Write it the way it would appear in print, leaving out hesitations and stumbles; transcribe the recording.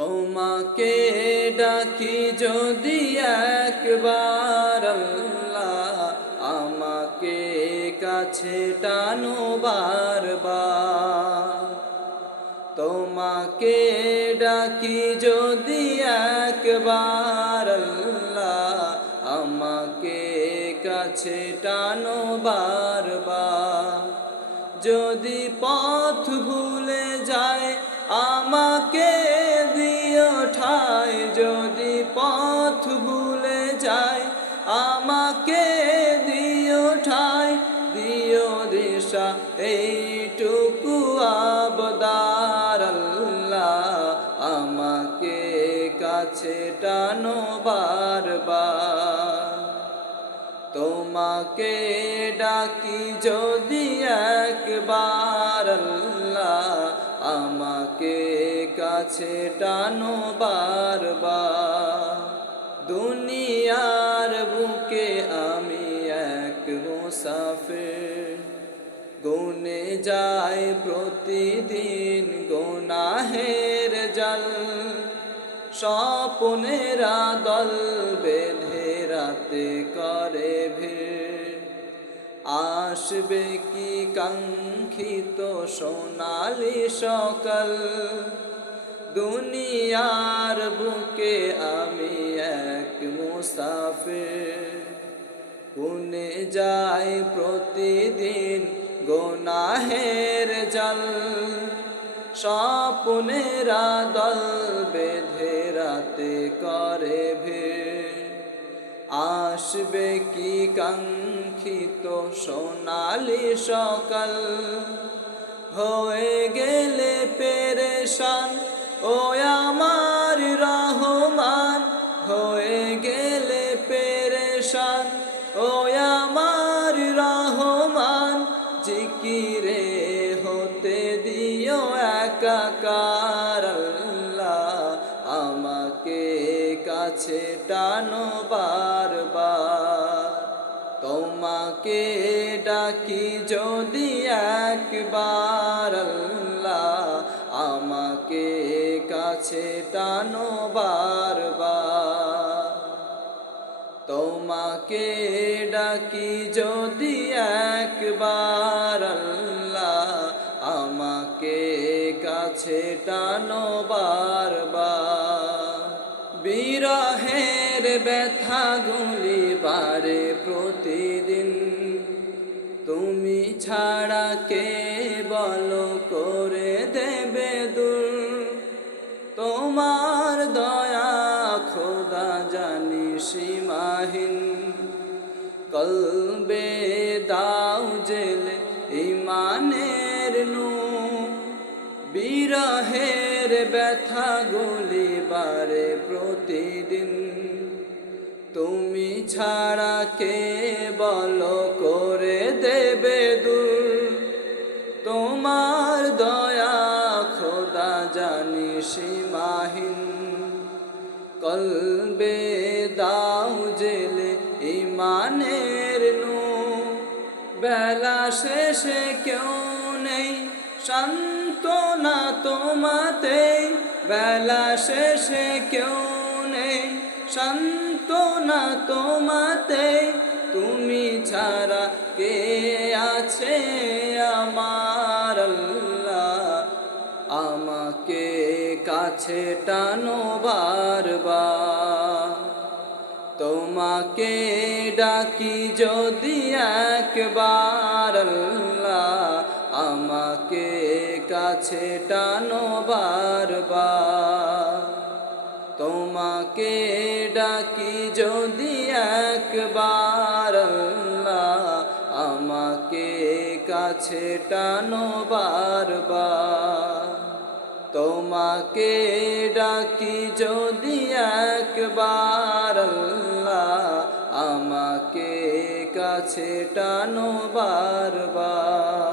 তোমাকে ডাকি যদি একবার আল্লাহ, আমাকে কাছে টানো বারবার। তোমাকে ডাকি যদি একবার আল্লাহ, আমাকে কাছে টানো বারবার। যদি পথ ভুলে যায় আমাকে দিও ঠাই, যদি পথ ভুলে যায় আমাকে দিও ঠাই, দিও দিশা এইটুকু আবদার আল্লাহ, আমাকে কাছে টানো বারবার। তোমাকে ডাকি যদি একবার আল্লাহ, আমাকে কাছে টানো বারবার। দুনিয়ার বুকে আমি এক মুসাফির, গুনে যায় প্রতিদিন গুনাহের জাল। স্বপ্নেরা দল বেঁধে রাতে করে ভিড়, আসবে কি কাঙ্ক্ষিত সোনালি সকাল। দুনিয়ার বুকে আমি এক মুসাফির, গুনে যায় প্রতিদিন গুনাহের জাল। স্বপ্নেরা দল বেঁধে রাতে করে ভিড়, আসবে কি কাঙ্ক্ষিত সোনালি সকাল। হয়ে গেলে পেরেশান ও আমার রহমান, হয়ে গেলে পেরেশান ও আমার রহমান। জিকিরে হতে দিও একাকার আল্লাহ, আমাকে কাছে টানো বারবার। তোমাকে ডাকি যদি একবার আল্লাহ, আমাকে কাছে টানো বারবার। তোমাকে ডাকি যদি একবার আল্লাহ, আমাকে কাছে টানো বারবার। বিরহের ব্যথাগুলি বাড়ে প্রতিদিন, তুমি ছাড়া কে বলো করে দেবে দূর। তোমার দয়া খোদা জানি সীমাহীন, কলবে দাও জেলে ঈমানের নূর। বিরহের ব্যথাগুলি বাড়ে প্রতিদিন, তুমি ছাড়া কে বলো করে দেবে দূর। তোমার দয়া খোদা জানি সীমাহীন, কলবে দাও জেলে ঈমানের নূর। বেলা শেষে কেউ নেই সান্ত্বনা তোমাতে, বেলা শেষে কেউ নেই সান্ত্বনা তোমাতে। তুমি ছাড়া কে আছে আমার আল্লাহ, আমাকে কাছে টানো বারবার। তোমাকে ডাকি যদি একবার আল্লাহ, আমাকে কাছে টানো বারবার। তোমাকে ডাকি যদি একবার আল্লাহ, আমাকে কাছে টানো বারবার। তোমাকে ডাকি যদি একবার আল্লাহ, আমাকে কাছে টানো বারবার।